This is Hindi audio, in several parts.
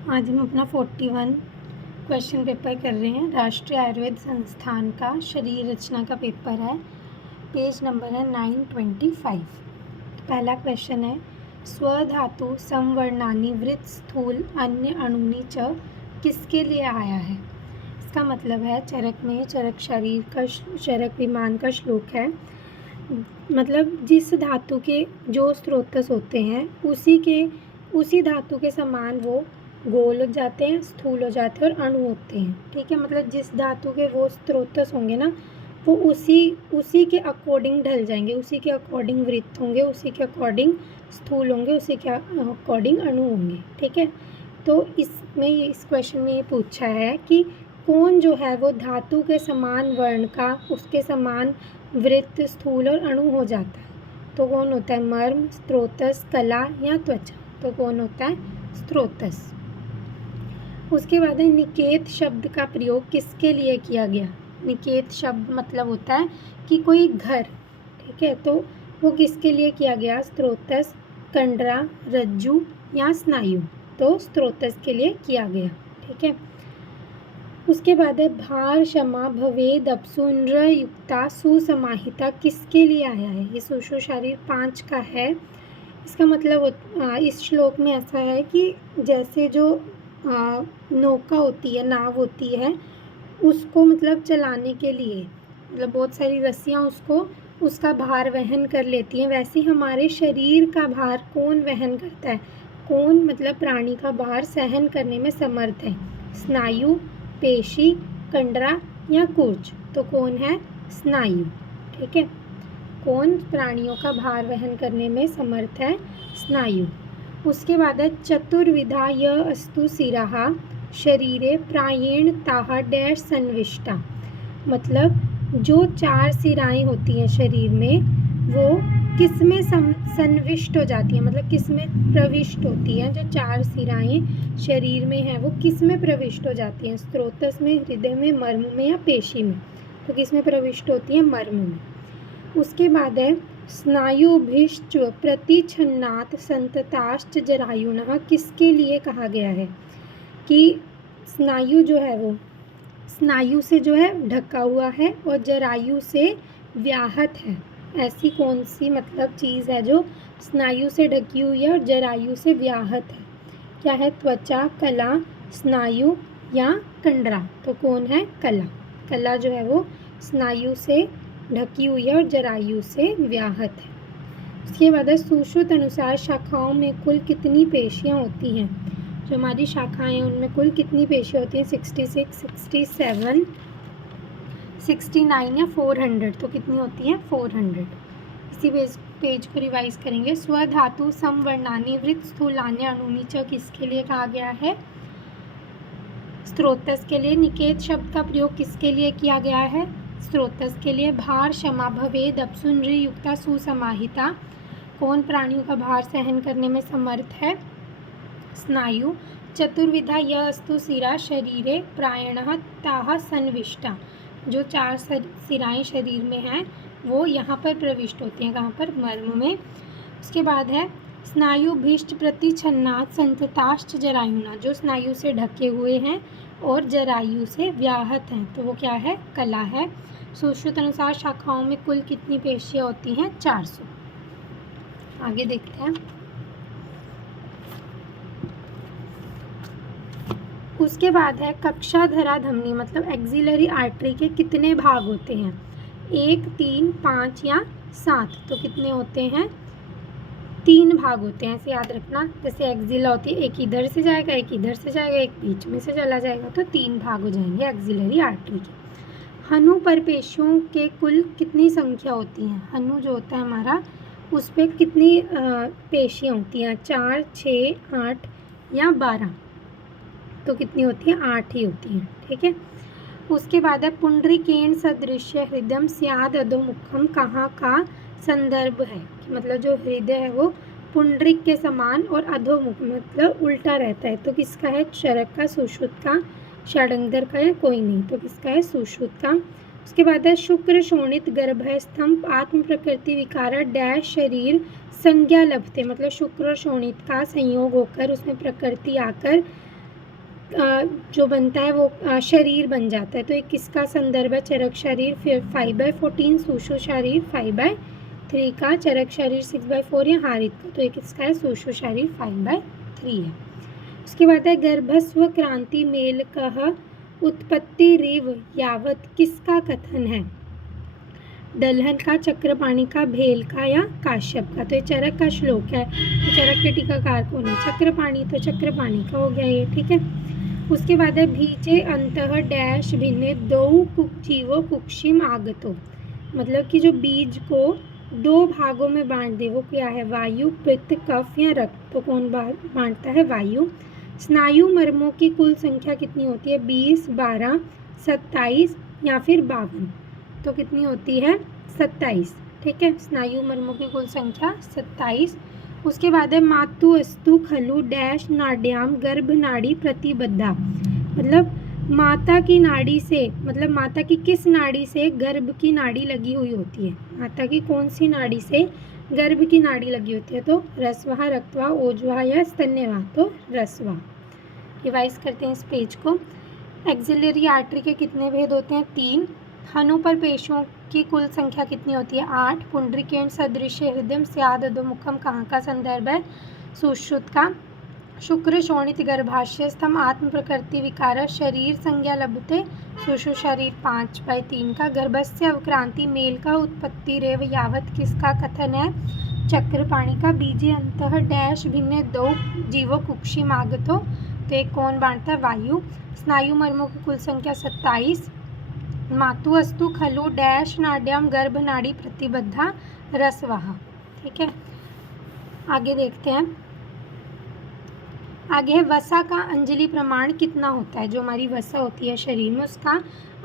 आज हम अपना 41 क्वेश्चन पेपर कर रहे हैं। राष्ट्रीय आयुर्वेद संस्थान का शरीर रचना का पेपर है। पेज नंबर है 925। पहला क्वेश्चन है, स्वधातु संवर्णानि वृत्त स्थूल अन्य अणुनि च किसके लिए आया है। इसका मतलब है चरक में चरक शरीर का चरक विमान का श्लोक है। मतलब जिस धातु के जो स्रोतस होते हैं उसी धातु के समान वो गोल हो जाते हैं, स्थूल हो जाते हैं और अणु होते हैं। ठीक है, मतलब जिस धातु के वो स्रोतस होंगे ना, वो उसी के अकॉर्डिंग ढल जाएंगे, उसी के अकॉर्डिंग वृत्त होंगे, उसी के अकॉर्डिंग स्थूल होंगे, उसी के अकॉर्डिंग अणु होंगे। ठीक है, तो इस क्वेश्चन में ये पूछा है कि कौन जो है वो धातु के समान वर्ण का उसके समान वृत्त स्थूल और अणु हो जाता है। तो कौन होता है, मर्म, स्रोतस, कला या त्वचा। तो कौन होता है, स्रोतस। उसके बाद है निकेत शब्द का प्रयोग किसके लिए किया गया। निकेत शब्द मतलब होता है कि कोई घर। ठीक है, तो वो किसके लिए किया गया, स्रोतस, कंडरा, रज्जु या स्नायु। तो स्रोतस के लिए किया गया। ठीक है, उसके बाद है भार क्षमा भवेद अपसु नृ युक्ता सुसमाहिता किसके लिए आया है। ये सुषु शरीर 5 का है। इसका मतलब इस श्लोक में ऐसा है कि जैसे जो नौका होती है, नाव होती है, उसको मतलब चलाने के लिए मतलब बहुत सारी रस्सियाँ उसका भार वहन कर लेती हैं। वैसे हमारे शरीर का भार कौन वहन करता है, कौन मतलब प्राणी का भार सहन करने में समर्थ है, स्नायु, पेशी, कंडरा या कुर्च। तो कौन है, स्नायु। ठीक है, कौन प्राणियों का भार वहन करने में समर्थ है, स्नायु। उसके बाद है चतुर्विधा य अस्तु सिराः शरीरे प्रायेण ताः डैश संविष्टा। मतलब जो 4 सिराएं होती हैं शरीर में, वो किस में संविष्ट हो जाती हैं, मतलब किस में प्रविष्ट होती हैं। जो 4 सिराएं शरीर में हैं वो किस में प्रविष्ट हो जाती हैं, स्रोतस में, हृदय में, मर्म में या पेशी में। तो किस में प्रविष्ट होती हैं, मर्म में। उसके बाद है स्नायुभिश्च प्रतिछन्नात् संतताश्च जरायुणः किसके लिए कहा गया है कि स्नायु जो है वो स्नायु से जो है ढका हुआ है और जरायु से व्याहत है। ऐसी कौन सी मतलब चीज़ है जो स्नायु से ढकी हुई है और जरायु से व्याहत है। क्या है, त्वचा, कला, स्नायु या कंडरा। तो कौन है, कला। कला जो है वो स्नायु से ढकी हुई है और जरायु से व्याहत है। उसके बाद है सुश्रुत अनुसार शाखाओं में कुल कितनी पेशियाँ होती हैं। जो हमारी शाखाएं हैं उनमें कुल कितनी पेशियाँ होती हैं, 66, 67, 69 या 400। तो कितनी होती हैं, 400। इसी पेज को रिवाइज करेंगे। स्वधातु संवर्णानि वृत्त स्थूलानि अणुनि च किसके लिए कहा गया है, स्रोतस के लिए। निकेत शब्द का प्रयोग किसके लिए किया गया है, स्रोतस के लिए। भार क्षमा भवेद अपसु नृ युक्ता सुसमाहिता, कौन प्राणियों का भार सहन करने में समर्थ है, स्नायु। चतुर्विधा य अस्तु सिरा शरीरे प्रायणः ताः संविष्टा, जो 4 सिराएं शरीर में हैं वो यहाँ पर प्रविष्ट होती हैं, कहाँ पर, मर्म में। उसके बाद है स्नायुभिश्च प्रतिछन्नात् संतताश्च जरायुना, जो स्नायु से ढके हुए हैं और जरायु से व्याहत हैं। तो वो क्या है, कला है। सुश्रुत अनुसार शाखाओं में कुल कितनी पेशियाँ होती हैं, 400। आगे देखते हैं। उसके बाद है कक्षाधरा धमनी मतलब एक्सिलरी आर्टरी के कितने भाग होते हैं, 1, 3, 5 या 7। तो कितने होते हैं, 3 भाग होते हैं। ऐसे याद रखना, जैसे एक्सिला होती है, एक इधर से जाएगा, एक इधर से जाएगा, एक बीच में से चला जाएगा। तो 3 भाग हो जाएंगे एक्सिलरी आर्टरी के। हनु पर पेशियों के कुल कितनी संख्या होती है। हनु जो होता है हमारा, उस पर कितनी पेशियाँ होती हैं, 4, 6, 8 या 12। तो कितनी होती है, 8 ही होती हैं। ठीक है, उसके बाद है पुंडरीकेण सदृश्य हृदय स्याद अधोमुखम कहाँ का संदर्भ है। कि मतलब जो हृदय है वो पुंडरीक के समान और अधोमुख मतलब उल्टा रहता है। तो किसका है, चरक का, सुश्रुत का, षडंगर का या कोई नहीं। तो किसका है, सुश्रुत का। उसके बाद है शुक्र शोणित गर्भ स्तंभ आत्म प्रकृति विकार डैश शरीर संज्ञा लभते, मतलब शुक्र और शोणित का संयोग होकर उसमें प्रकृति आकर जो बनता है वो शरीर बन जाता है। तो ये किसका संदर्भ है? चरक शरीर 5/14, सुषु शरीर 5/3 का, चरक शरीर 6/4 या हारित का। तो ये किसका है? सुषु शरीर 5/3 है। उसके बाद है गर्भस्व क्रांति मेल कह उत्पत्ति रेव यावत किसका कथन है? दलहन का, चक्रपाणी का, भेल का या काश्यप का। तो ये चरक का श्लोक है। तो चरक के टीकाकार कौन है? चक्रपाणी। तो चक्रपाणी का हो गया ये, ठीक है। उसके बाद है भीचे अंतः डैश भिन्ने दो जीवो कुक्षिम आगतो, मतलब कि जो बीज को 2 भागों में बांट दे वो क्या है? वायु, पित्त, कफ या रक्त। तो कौन बांटता है? वायु। स्नायु मर्मों की कुल संख्या कितनी होती है? 20, 12, 27 या फिर 52। तो कितनी होती है? 27, ठीक है। स्नायु मर्मों की कुल संख्या 27। उसके बाद है मातु अस्तु खलु डैश नाड्याम गर्भ नाड़ी प्रतिबद्धा, मतलब माता की नाड़ी से, मतलब माता की किस नाड़ी से गर्भ की नाड़ी लगी हुई होती है? माता की कौन सी नाड़ी से गर्भ की नाड़ी लगी होती है? तो रसवाह, रक्तवाह, ओजवाह या स्तन्यवाह। तो रसवाह। रिवाइज करते हैं इस पेज को। एक्सिलरी आर्टरी के कितने भेद होते हैं? 3। हनु पर पेशियों की कुल संख्या कितनी होती है? 8। पुंडरीकेण सदृश हृदय स्याद अधोमुखम कहाँ का संदर्भ है? सुश्रुत का। शुक्र शोणित गर्भाशयस्थम आत्म प्रकृति विकार शरीर संज्ञा लभते सुषु शरीर 5/3 का। गर्भस्य अवक्रांति मेल का उत्पत्ति रेव यावत किसका कथन है? चक्रपाणी का। बीजे अंतः डैश भिन्न 2 जीवो कुक्षी मागतो, तो एक कौन बांटता है? वायु। स्नायु मर्मों की कुल संख्या 27। मातु अस्तु खलु डैश नाड्याम गर्भ नाड़ी प्रतिबद्धा रसवाह, ठीक है। आगे देखते हैं। आगे है वसा का अंजलि प्रमाण कितना होता है? जो हमारी वसा होती है शरीर में उसका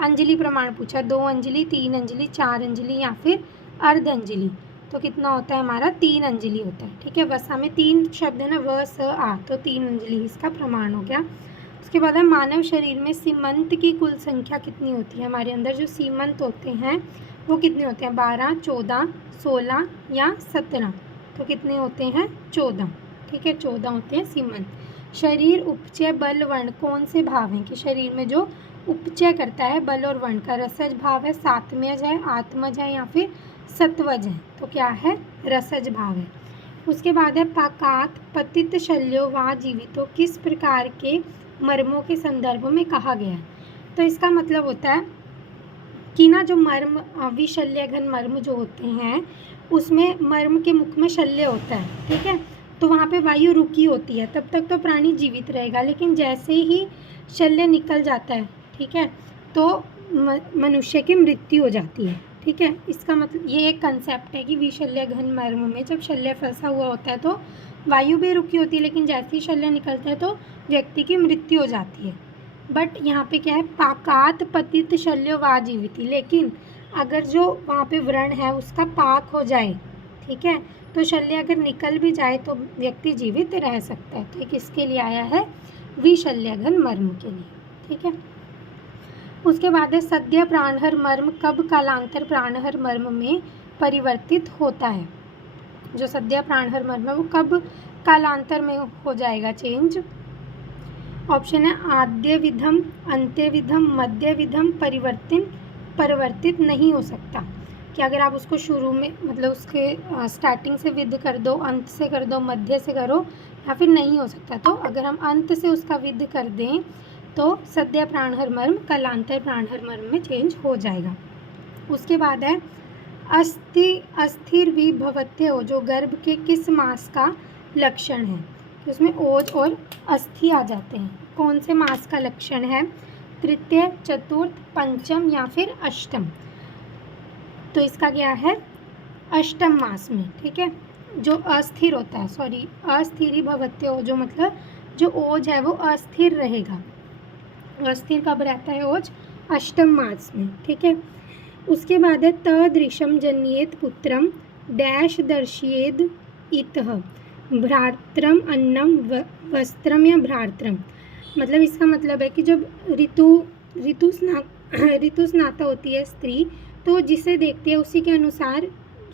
अंजलि प्रमाण पूछा। 2 अंजलि, 3 अंजलि, 4 अंजलि या फिर अर्ध अंजलि। तो कितना होता है हमारा? 3 अंजलि होता है, ठीक है। वसा में 3 शब्द है ना, व, स, आ, तो 3 अंजलि इसका प्रमाण हो गया। उसके बाद है मानव शरीर में सीमंत की कुल संख्या कितनी होती है? हमारे अंदर जो सीमंत होते हैं वो कितने होते हैं? 12, 14, 16 या 17। तो कितने होते हैं? 14, ठीक है। 14 होते हैं सीमंत। शरीर उपचय बल वर्ण कौन से भाव हैं? कि शरीर में जो उपचय करता है बल और वर्ण का, रसज भाव है, सात्मज है, आत्मज है या फिर सत्वज है। तो क्या है? रसज भाव है। उसके बाद है पाकात पतित शल्यो व जीवितो किस प्रकार के मर्मों के संदर्भ में कहा गया है? तो इसका मतलब होता है कि ना जो मर्म विशल्य घन मर्म जो होते हैं उसमें मर्म के मुख में शल्य होता है, ठीक है। तो वहाँ पे वायु रुकी होती है, तब तक तो प्राणी जीवित रहेगा, लेकिन जैसे ही शल्य निकल जाता है, ठीक है, तो मनुष्य की मृत्यु हो जाती है, ठीक है। इसका मतलब ये एक कंसेप्ट है कि विशल्य घन मर्म में जब शल्य फंसा हुआ होता है तो वायु भी रुकी होती है, लेकिन जैसे ही शल्य निकलता है तो व्यक्ति की मृत्यु हो जाती है। बट यहाँ पे क्या है? पाकात पतित शल्य व जीविती, लेकिन अगर जो वहाँ पे व्रण है उसका पाक हो जाए, ठीक है, तो शल्य अगर निकल भी जाए तो व्यक्ति जीवित रह सकता है। तो ये किसके लिए आया है? विशल्यघन मर्म के लिए, ठीक है। उसके बाद है सद्य प्राणहर मर्म कब कालांतर प्राणहर मर्म में परिवर्तित होता है? जो सद्य प्राणहर मर्म है वो कब कालांतर में हो जाएगा चेंज? ऑप्शन है आद्य विधम, अंत्य विधम, मध्य विधम परिवर्तित नहीं हो सकता। कि अगर आप उसको शुरू में मतलब उसके स्टार्टिंग से विध कर दो, अंत से कर दो, मध्य से करो, या फिर नहीं हो सकता। तो अगर हम अंत से उसका विध कर दें तो सद्य प्राणहर मर्म कालांतर प्राणहर मर्म में चेंज हो जाएगा। उसके बाद है अस्थिर विभवत्य हो, जो गर्भ के किस मास का लक्षण है? कि उसमें ओज और अस्थि आ जाते हैं। कौन से मास का लक्षण है? तृतीय, चतुर्थ, पंचम या फिर अष्टम। तो इसका क्या है? अष्टम मास में, ठीक है। जो अस्थिर होता है, सॉरी अस्थिर भवत्य हो, जो मतलब जो ओज है वो अस्थिर रहेगा। अस्थिर कब रहता है ओज? अष्टम मास में, ठीक है। उसके बाद है तदृशम जन्येत पुत्रम डैश दर्शयेद इतः भ्रात्रम अन्नम वस्त्रम या भ्रात्रम। मतलब इसका मतलब है कि जब ऋतु स्नाता होती है स्त्री, तो जिसे देखती है उसी के अनुसार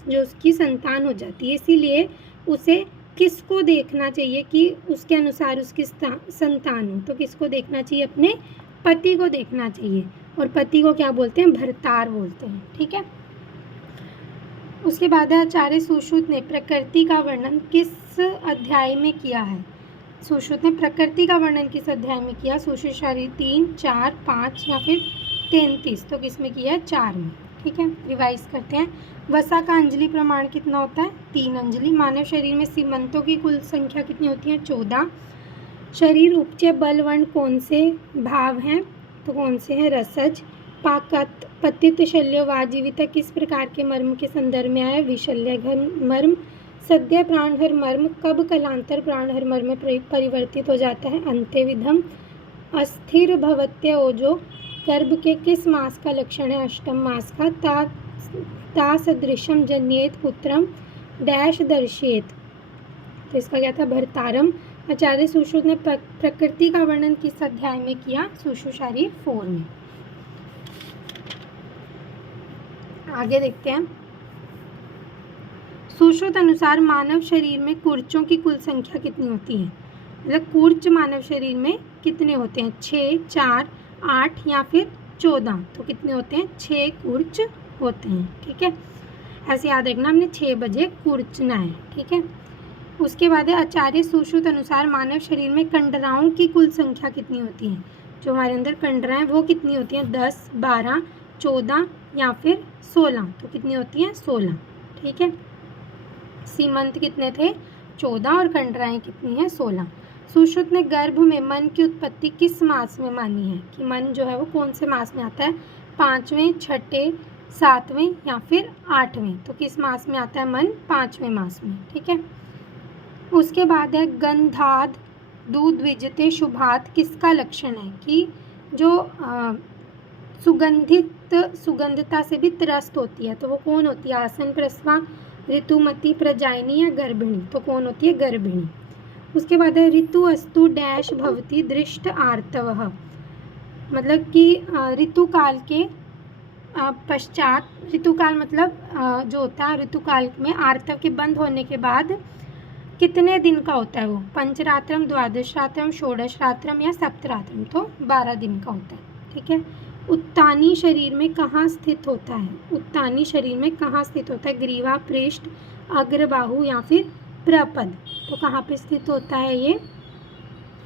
जो उसकी संतान हो जाती है, इसीलिए उसे किसको देखना चाहिए कि उसके अनुसार उसकी संतान हो, तो किसको देखना चाहिए, अपने पति को देखना चाहिए, और पति को क्या बोलते हैं, भर्तार बोलते हैं। ठीक है। उसके बाद है आचार्य सुश्रुत ने प्रकृति का वर्णन किस अध्याय में किया है। सुश्रुत ने प्रकृति का वर्णन किस अध्याय में किया, सुश्रुत शरीर 3, 4, 5 या फिर 33, तो किस में किया है, 4 में। ठीक है, रिवाइज करते हैं। वसा का अंजलि प्रमाण कितना होता है, 3 अंजलि। मानव शरीर में सीमंतों की कुल संख्या कितनी होती है, 14। शरीर उपचय बलवर्ण कौन से भाव हैं, तो कौन से हैं, रसज। पाकत पतित शल्य वाजीविता किस प्रकार के मर्म के संदर्भ में आया, विशल्य घन मर्म। सद्य प्राणहर मर्म कब कलांतर प्राणहर मर्म में परिवर्तित हो जाता है, अंत्यविधम। अस्थिर भवत्य ओजो गर्भ के किस मास का लक्षण है, अष्टम मास का। ता सदृशम जन्येत पुत्रम डैश दर्शेत, तो इसका क्या था, भर्तारम। आचार्य सुश्रुत ने प्रकृति का वर्णन किस अध्याय में किया, सुश्रुत शरीर 4 में। आगे देखते हैं। सुश्रुत अनुसार मानव शरीर में कुर्चों की कुल संख्या कितनी होती है, मतलब कुर्च मानव शरीर में कितने होते हैं, 6, 4, 8 या फिर 14, तो कितने होते हैं, 6 कुर्च होते हैं। ठीक है, ऐसे याद रखना, हमने 6 बजे कुर्चना है। ठीक है। उसके बाद है आचार्य सुश्रुत अनुसार मानव शरीर में कंडराओं की कुल संख्या कितनी होती है, जो हमारे अंदर कंडरा है वो कितनी होती हैं, 10, 12, 14 या फिर 16, तो कितनी होती हैं, 16। ठीक है, सीमंत कितने थे, 14, और कंडराएं कितनी हैं, 16। सुश्रुत ने गर्भ में मन की उत्पत्ति किस मास में मानी है, कि मन जो है वो कौन से मास में आता है, 5वें, 6ठे, 7वें या फिर 8वें, तो किस मास में आता है मन, 5वें मास में। ठीक है। उसके बाद है गंधाद दूध विजते शुभात किसका लक्षण है, कि जो सुगंधता से भी त्रस्त होती है, तो वो कौन होती है, आसन प्रसवा, ऋतुमती, प्रजायनी या गर्भिणी, तो कौन होती है, गर्भिणी। उसके बाद है ऋतु अस्तु डैश भवती दृष्ट आर्तवः, मतलब कि ऋतुकाल के पश्चात, ऋतुकाल मतलब जो होता है ऋतुकाल में आर्तव के बंद होने के बाद कितने दिन का होता है वो, पंचरात्रम, द्वादशरात्रम, षोडशरात्रम या सप्तरात्रम, तो 12 दिन का होता है। ठीक है। उत्तानी शरीर में कहाँ स्थित होता है, उत्तानी शरीर में कहाँ स्थित होता है, ग्रीवा, पृष्ठ, अग्रबाहु या फिर प्रपद, तो कहाँ पे स्थित होता है ये,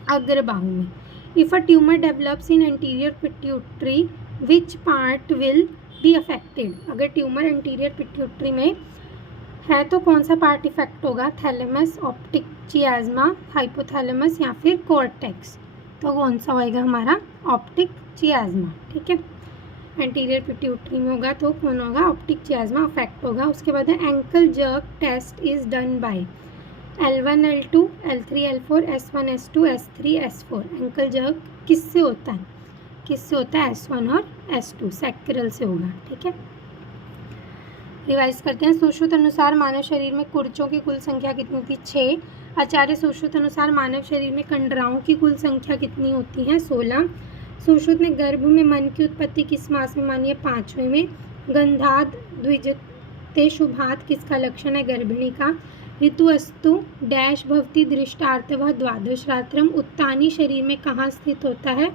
अग्रबाहु में। If a tumour develops in anterior pituitary which part will be affected, अगर ट्यूमर एंटीरियर पिट्यूटरी में है तो कौन सा पार्ट इफेक्ट होगा, थैलेमस, ऑप्टिक चियाज्मा, हाइपोथैलेमस या फिर कॉर्टेक्स, तो कौन सा होएगा हमारा, ऑप्टिक चियाज्मा। ठीक है, एंटीरियर पिट्यूटरी में होगा तो कौन होगा, ऑप्टिक चियाज्मा अफेक्ट होगा। उसके बाद है ankle jerk test is done by L1, L2, L3, L4, S1, S2, S3, S4। Ankle jerk किससे होता है, किससे होता है, S1 और S2, सैक्रल से होगा। ठीक है, रिवाइज करते हैं। सुश्रुत अनुसार मानव शरीर में कुर्चों की कुल संख्या कितनी थी, 6। आचार्य सुश्रुत अनुसार मानव शरीर में कंडराओं की कुल संख्या कितनी होती है, 16। सुश्रुत ने गर्भ में मन की उत्पत्ति किस मास में मानी है, 5वें में। गंधाद द्विजते शुभात किसका लक्षण है, गर्भिणी का। ऋतु अस्तु डैश भवती दृष्टार्थवः द्वादशरात्रम, उत्तानी शरीर में कहाँ स्थित होता है,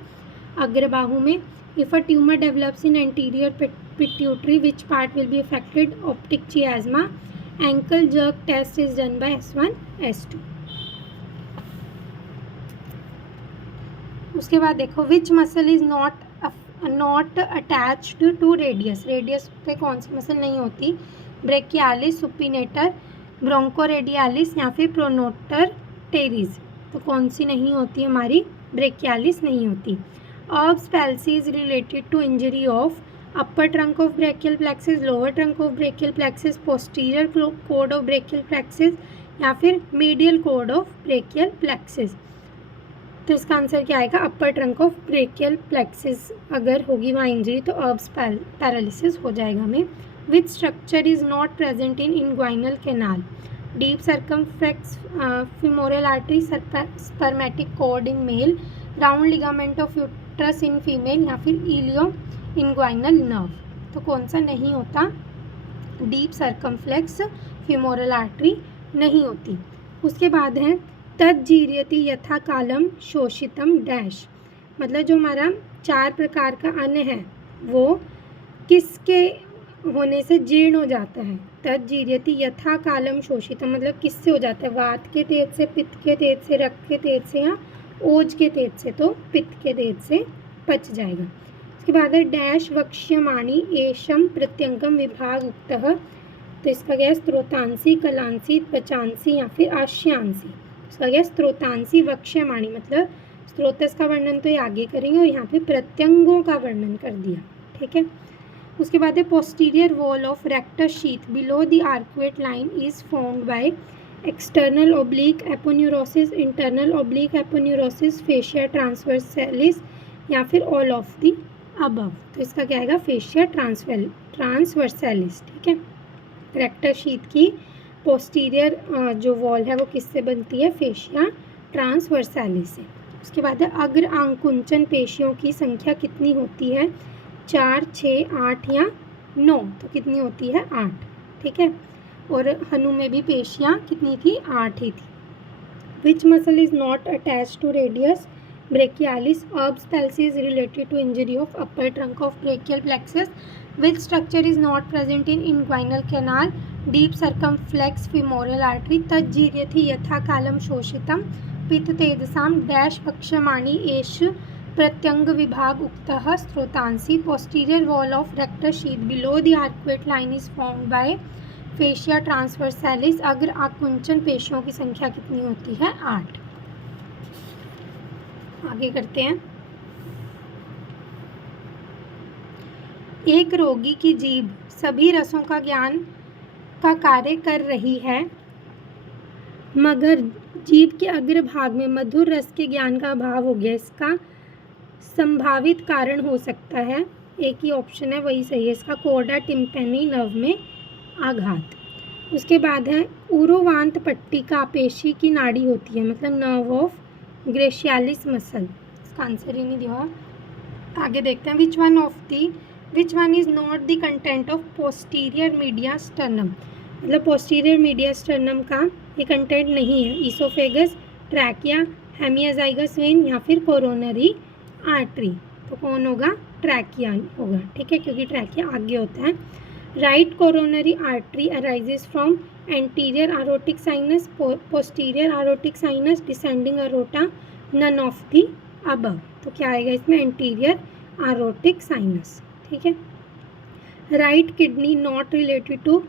अग्रबाहु में। If a tumour develops in anterior pituitary which part will be affected, optic chiasma. Ankle jerk test is done by S1, S2। उसके बाद देखो which muscle is not attached to radius, radius पे कौन सी मसल नहीं होती, ब्रेकियालिस, सुपिनेटर, ब्रोंकोरेडियालिस या फिर प्रोनोटर टेरिस, तो कौन सी नहीं होती हमारी, ब्रेकियालिस नहीं होती। Erb's palsy is related to injury of upper trunk of brachial plexus, lower trunk of brachial plexus, posterior cord of brachial plexus या फिर medial cord of brachial plexus, तो इसका आंसर क्या आएगा, upper trunk of brachial plexus अगर होगी वहाँ इंजरी तो ऑब्स पैरालिसिस हो जाएगा हमें। विच structure is not present in inguinal canal, deep circumflex femoral artery, spermatic cord in male, round ligament of uterus in female या फिर इलियो इंग्वाइनल नर्व, तो कौन सा नहीं होता, डीप सर्कमफ्लेक्स femoral artery नहीं होती। उसके बाद है तज्जीर्यति यथा कालम शोषितम डैश, मतलब जो हमारा 4 प्रकार का अन्न है वो किसके होने से जीर्ण हो जाता है। तज्जीर्यति यथा कालम शोषितम मतलब किससे हो जाता है, वात के तेज से, पित्त के तेज से, रक्त के तेज से या ओज के तेज से, तो पित्त के तेज से पच जाएगा। उसके बाद है डैश वक्ष्यमाणी एशम प्रत्यंगम विभाग उक्तः, तो इसका क्या है, स्त्रोतांसी, कलांसी, पचांसी या फिर आश्यांसी। इसका क्या है, स्त्रोतांसी वक्ष्यमाणी मतलब स्त्रोतस का वर्णन तो ये आगे करेंगे और यहाँ पे प्रत्यंगों का वर्णन कर दिया, ठीक है। उसके बाद है posterior wall of rectus sheath below the arcuate line is formed by external oblique aponeurosis, internal oblique aponeurosis, fascia transversalis या फिर ऑल ऑफ द अबव। तो इसका क्या आएगा, फेशिया ट्रांसवर्सैलिस, ठीक है। रेक्टस शीथ की पोस्टीरियर जो वॉल है वो किससे बनती है, फेशिया ट्रांसवर्सैलिस से। उसके बाद है अग्र आंकुंचन पेशियों की संख्या कितनी होती है, 4, 6, 8 या 9, तो कितनी होती है, 8, ठीक है। और हनु में भी पेशियाँ कितनी थी, 8 ही थी। Which muscle is not attach to radius brachialis, Erb's palsy is related to injury of upper trunk of brachial plexus, which structure is not present in inguinal canal, deep circumflex femoral artery, तज्जीर्यति यथा कालम शोषितम, पित्त तेजसाम डैश वक्ष्यमाणी एष प्रत्यंग विभाग उक्तः, स्त्रोतांसी, posterior wall of rectus sheath below the arcuate line is formed by fascia transversalis, अग्र आकुंचन पेशियों की संख्या कितनी होती है, 8। आगे करते हैं। एक रोगी की जीभ सभी रसों का ज्ञान का कार्य कर रही है, मगर जीभ के अग्र भाग में मधुर रस के ज्ञान का अभाव हो गया। इसका संभावित कारण हो सकता है, एक ही ऑप्शन है वही सही है इसका, कोर्डा टिम्पैनी नर्व में आघात। उसके बाद है उरोवांत पट्टिका पेशी की नाड़ी होती है, मतलब नर्व ऑफ ग्रेशियालिस मसल। इसका आंसर ही नहीं दिया। आगे देखते हैं। विच one is not the content of posterior media sternum, मतलब पोस्टीरियर मीडिया स्टर्नम का ये कंटेंट नहीं है। ईसोफेगस, ट्रैकिया, हेमियाजाइगस वेन या फिर कोरोनरी आर्टरी, तो कौन होगा, ट्रैकिया होगा, ठीक है, क्योंकि ट्रैकिया आगे होता है। Right coronary artery arises from anterior aortic sinus, posterior aortic sinus, descending aorta, none of the above. तो क्या आएगा इसमें, एंटीरियर आरोटिक साइनस, ठीक है। Right kidney not related to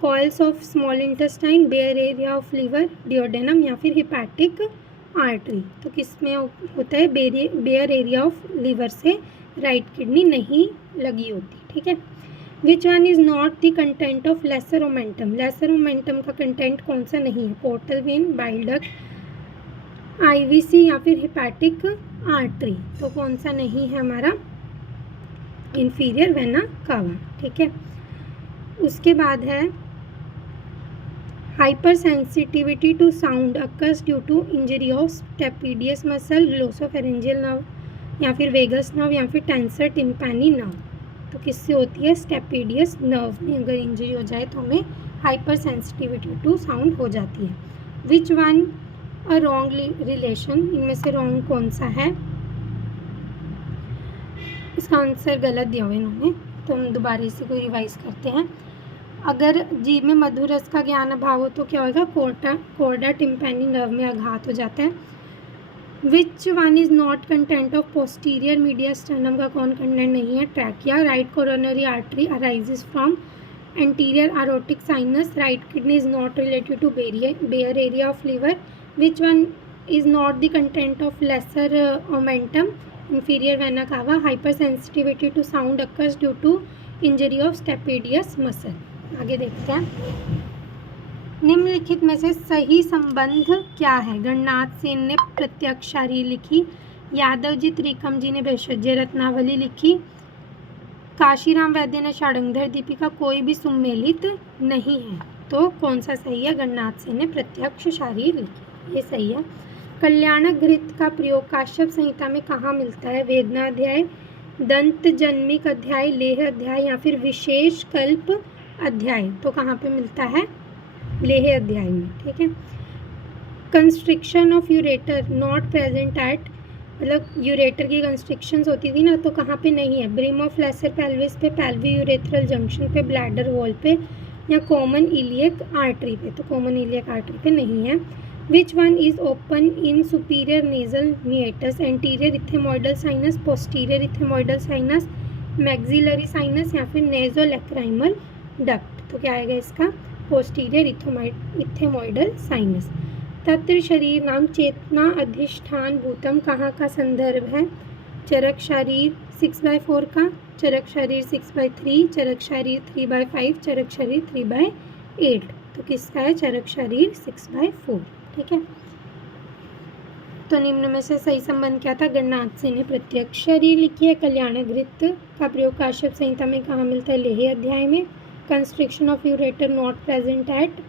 coils of small intestine, bare area of liver, duodenum या फिर हिपैटिक आर्टरी, तो किस में होता है, बेयर एरिया ऑफ लिवर से राइट किडनी नहीं लगी होती, ठीक है। Which one is not the content of lesser omentum, lesser omentum का कंटेंट कौन सा नहीं है, portal vein, bile duct, IVC या फिर हिपैटिक आर्टरी, तो कौन सा नहीं है हमारा, इंफीरियर वेना कावा, ठीक है। उसके बाद है hypersensitivity to sound occurs due to injury of stapedius muscle, glossopharyngeal nerve या फिर वेगस नर्व या फिर टेंसर टिम्पैनी नर्व, तो किससे होती है, स्टेपिडियस नर्व में अगर इंजरी हो जाए तो हमें हाइपर सेंसिटिविटी टू साउंड हो जाती है। Which one a wrong relation, इनमें से रॉन्ग कौन सा है, इसका आंसर गलत दिया हुआ इन्होंने, तो हम दोबारा इसी को रिवाइज करते हैं। अगर जीभ में मधुर रस का ज्ञान अभाव हो तो क्या होगा, कोर्डा टिम्पैनी नर्व में आघात हो जाता है। Which one is not content of posterior mediastinum का कौन कंटेंट नहीं है, trachea. Right coronary artery arises from anterior aortic sinus, right kidney is not related to bare area of liver. Which one is not the content of lesser omentum, inferior vena cava. Hypersensitivity to sound occurs due to injury of stapedius muscle. आगे देखते हैं। निम्नलिखित में से सही संबंध क्या है, गणनाथ सेन ने प्रत्यक्षारी लिखी, यादव जी त्रिकम जी ने भेषज्य रत्नावली लिखी, काशीराम वैद्य ने षडंगधर दीपिका, कोई भी सुमेलित नहीं है, तो कौन सा सही है, गणनाथ सेन ने प्रत्यक्षारी लिखी, ये सही है। कल्याणक घृत का प्रयोग काश्यप संहिता में कहाँ मिलता है, वेदना अध्याय, दंत जन्मिक अध्याय, लेह अध्याय या फिर विशेष कल्प अध्याय, तो कहाँ पे मिलता है, लेह अध्याय में, ठीक है। Constriction of ureter not present eight, मतलब यूरेटर की कंस्ट्रिक्शंस होती थी ना, तो कहाँ पे नहीं है? ब्रिम ऑफ लेसर पेल्विस पे, पेल्वी यूरेथ्रल जंक्शन पे, ब्लैडर वॉल पे, या कॉमन इलियक आर्टरी पे। तो कॉमन इलियक आर्टरी पे नहीं है। Which one is open in superior nasal meatus? Anterior ethmoidal sinus, posterior ethmoidal sinus, maxillary sinus, या फिर नेजोलैक्राइमल डक्ट। तो क्या आएगा इसका? Posterior ethmoidal sinus. तत्र शरीर नाम चेतना अधिष्ठान भूतम कहाँ का संदर्भ है? चरक शरीर 6/4 का, चरक शरीर 6/3, चरक शरीर 3/5, चरक शरीर 3/8। तो किसका है? चरक शरीर 6/4। ठीक है। तो निम्न में से सही संबंध क्या था? गणनाथ से ने प्रत्यक्ष। शरीर लिखी है कल्याणघृत का प्रयोग काश्यप संहिता में कहाँ मिलता है? लेह अध्याय में। Constriction of ureter not present at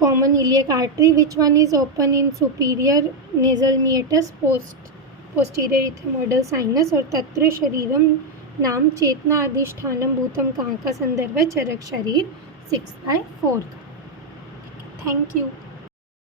common iliac artery. Which one is open in superior nasal meatus, posterior ethmoidal sinus. और तत्र शरीरम नाम चेतना अधिष्ठानम भूतम कहाँ का संदर्भ है? चरक शरीर 6/4 का। Thank you.